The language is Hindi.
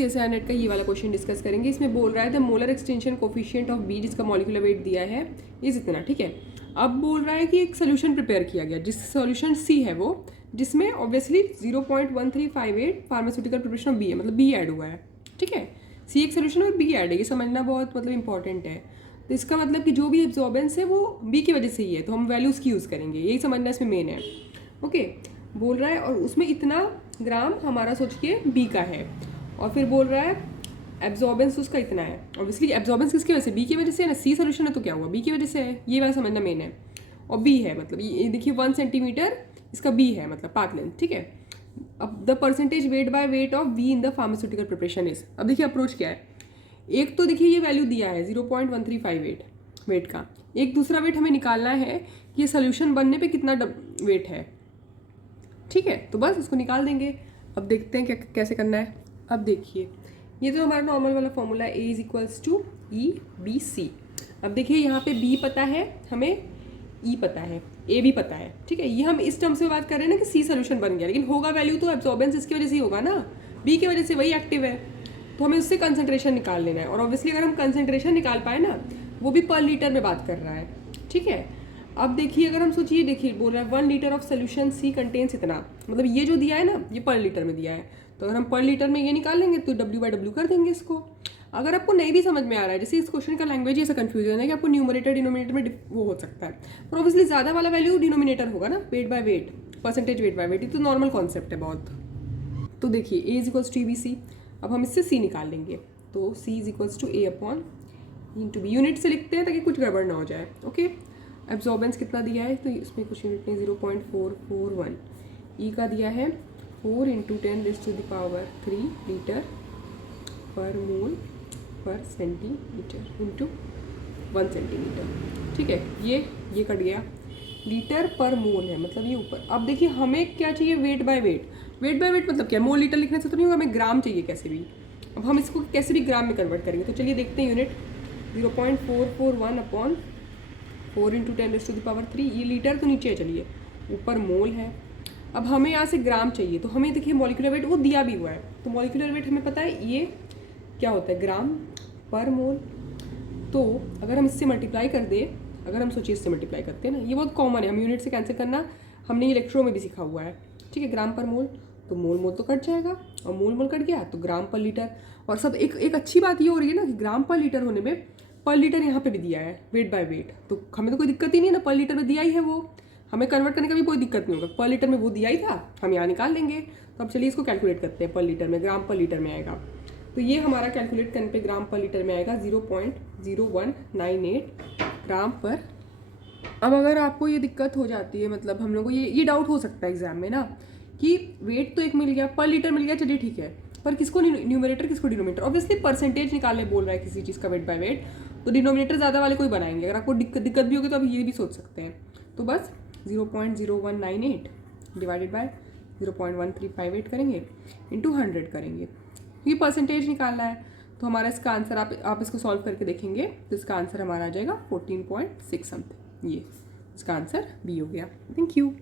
CSIR नेट का ये वाला क्वेश्चन डिस्कस करेंगे। इसमें बोल रहा है the molar extension coefficient of B, जिसका मॉलिक्यूलर वेट दिया है इस इतना, ठीक है। अब बोल रहा है कि एक सोल्यूशन प्रिपेयर किया गया, जिस सोल्यूशन सी है वो, जिसमें obviously 0.1358 pharmaceutical preparation of B है, मतलब बी ऐड हुआ है, ठीक है। सी एक सोल्यूशन और बी ऐड है, ये समझना बहुत मतलब इंपॉर्टेंट है। तो इसका मतलब कि जो भी एब्जॉर्बेंस है वो बी की वजह से ही है, तो हम वैल्यू उसकी यूज़ करेंगे, यही समझना इसमें मेन है। ओके, बोल रहा है और उसमें इतना ग्राम हमारा सोच के बी का है, और फिर बोल रहा है एब्जॉर्बेंस उसका इतना है। ऑब्वियसली एब्जॉर्बेंस किसकी वजह से, बी की वजह से है ना, सी सोल्यूशन है तो क्या हुआ, बी की वजह से है, ये वाला समझना मेन है। और बी है मतलब ये देखिए 1 सेंटीमीटर इसका बी है, मतलब पाथ लेंथ, ठीक है। अब the percentage weight by weight of be in the pharmaceutical preparation is, अब देखिए अप्रोच क्या है। एक तो देखिए ये वैल्यू दिया है 0.1358 वेट का, एक दूसरा वेट हमें निकालना है कि ये सोल्यूशन बनने पे कितना वेट है, ठीक है। तो बस इसको निकाल देंगे। अब देखते हैं क्या कैसे करना है। अब देखिए ये तो हमारा नॉर्मल वाला फॉर्मूला है, A = EBC। अब देखिए यहाँ पे B पता है हमें, E पता है, A भी पता है, ठीक है। ये हम इस टर्म से बात कर रहे हैं ना कि C सोल्यूशन बन गया, लेकिन होगा वैल्यू तो एब्जॉर्बेंस इसकी वजह से ही होगा ना, B की वजह से वही एक्टिव है, तो हमें उससे कंसंट्रेशन निकाल लेना है। और ऑब्वियसली अगर हम कंसंट्रेशन निकाल पाए ना, वो भी पर लीटर में बात कर रहा है, ठीक है। अब देखिए अगर हम सोचिए, देखिए बोल रहा है 1 litre of solution C contains इतना, मतलब ये जो दिया है ना ये पर लीटर में दिया है, तो अगर हम पर लीटर में ये निकाल लेंगे तो W/W कर देंगे इसको। अगर आपको नहीं भी समझ में आ रहा है, जैसे इस क्वेश्चन का लैंग्वेज ऐसा कंफ्यूजन है कि आपको न्यूमरेटर डिनोमिनेटर में वो हो सकता है, पर ऑब्वियसली ज़्यादा वाला वैल्यू डिनोमिनेटर होगा ना, weight by weight, percentage weight by weight, ये तो नॉर्मल कॉन्सेप्ट है बहुत। तो देखिए A = EBC, अब हम इससे C निकाल लेंगे, तो C = A/B, यूनिट से लिखते हैं ताकि कुछ गड़बड़ ना हो जाए। ओके, एब्जॉर्बेंस कितना दिया है, तो इसमें कुछ यूनिट नहीं, 0.441। E का दिया है 4 × 10⁻³ लीटर पर मोल पर सेंटीमीटर इंटू 1 सेंटीमीटर, ठीक है। ये कट गया, लीटर पर मोल है मतलब ये ऊपर। अब देखिए हमें क्या चाहिए, weight by weight. Weight by weight मतलब क्या, मोल लीटर लिखने से तो नहीं होगा, हमें ग्राम चाहिए कैसे भी। अब हम इसको कैसे भी ग्राम में कन्वर्ट करेंगे, तो चलिए देखते हैं। यूनिट 0.441/4 × 10⁻³ ये लीटर तो नीचे है, चलिए ऊपर मोल है। अब हमें यहाँ से ग्राम चाहिए, तो हमें देखिए मॉलिक्यूलर वेट वो दिया भी हुआ है, तो मॉलिक्यूलर वेट हमें पता है ये क्या होता है, ग्राम पर मोल। तो अगर हम इससे मल्टीप्लाई कर दें, अगर हम सोचिए इससे मल्टीप्लाई करते हैं ना, ये बहुत कॉमन है, हम यूनिट से कैंसिल करना हमने ये इलेक्ट्रो में भी सीखा हुआ है, ठीक है। ग्राम पर मोल, तो मोल मोल तो कट जाएगा, और मोल मोल कट गया तो ग्राम पर लीटर। और सब एक अच्छी बात ये हो रही है ना कि ग्राम पर लीटर होने में पर लीटर यहाँ पे भी दिया है वेट बाय वेट, तो हमें तो कोई दिक्कत ही नहीं है ना, पर लीटर में दिया ही है वो, हमें कन्वर्ट करने का भी कोई दिक्कत नहीं होगा, पर लीटर में वो दिया ही था, हम यहाँ निकाल लेंगे। तो अब चलिए इसको कैलकुलेट करते हैं, पर लीटर में, ग्राम पर लीटर में आएगा, तो ये हमारा कैलकुलेट करने पे ग्राम पर लीटर में आएगा 0.0198 ग्राम पर। अब अगर आपको ये दिक्कत हो जाती है, मतलब हम लोग को ये डाउट हो सकता है एग्जाम में ना कि वेट तो एक मिल गया, पर लीटर मिल गया, चलिए ठीक है, पर किसको न्यूमरेटर किसको डिनोमिनेटर। ऑब्वियसली परसेंटेज निकालने बोल रहा है किसी चीज़ का वेट बाय वेट, तो डिनोमिनेटर ज़्यादा वाले कोई बनाएंगे। अगर आपको दिक्कत भी होगी तो आप ये भी सोच सकते हैं। तो बस 0.0198 डिवाइडेड बाय 0.1358 करेंगे इंटू 100 करेंगे, क्योंकि परसेंटेज निकालना है। तो हमारा इसका आंसर आप इसको सॉल्व करके देखेंगे तो इसका आंसर हमारा आ जाएगा 14.6 समथिंग। ये इसका आंसर बी हो गया। Thank you.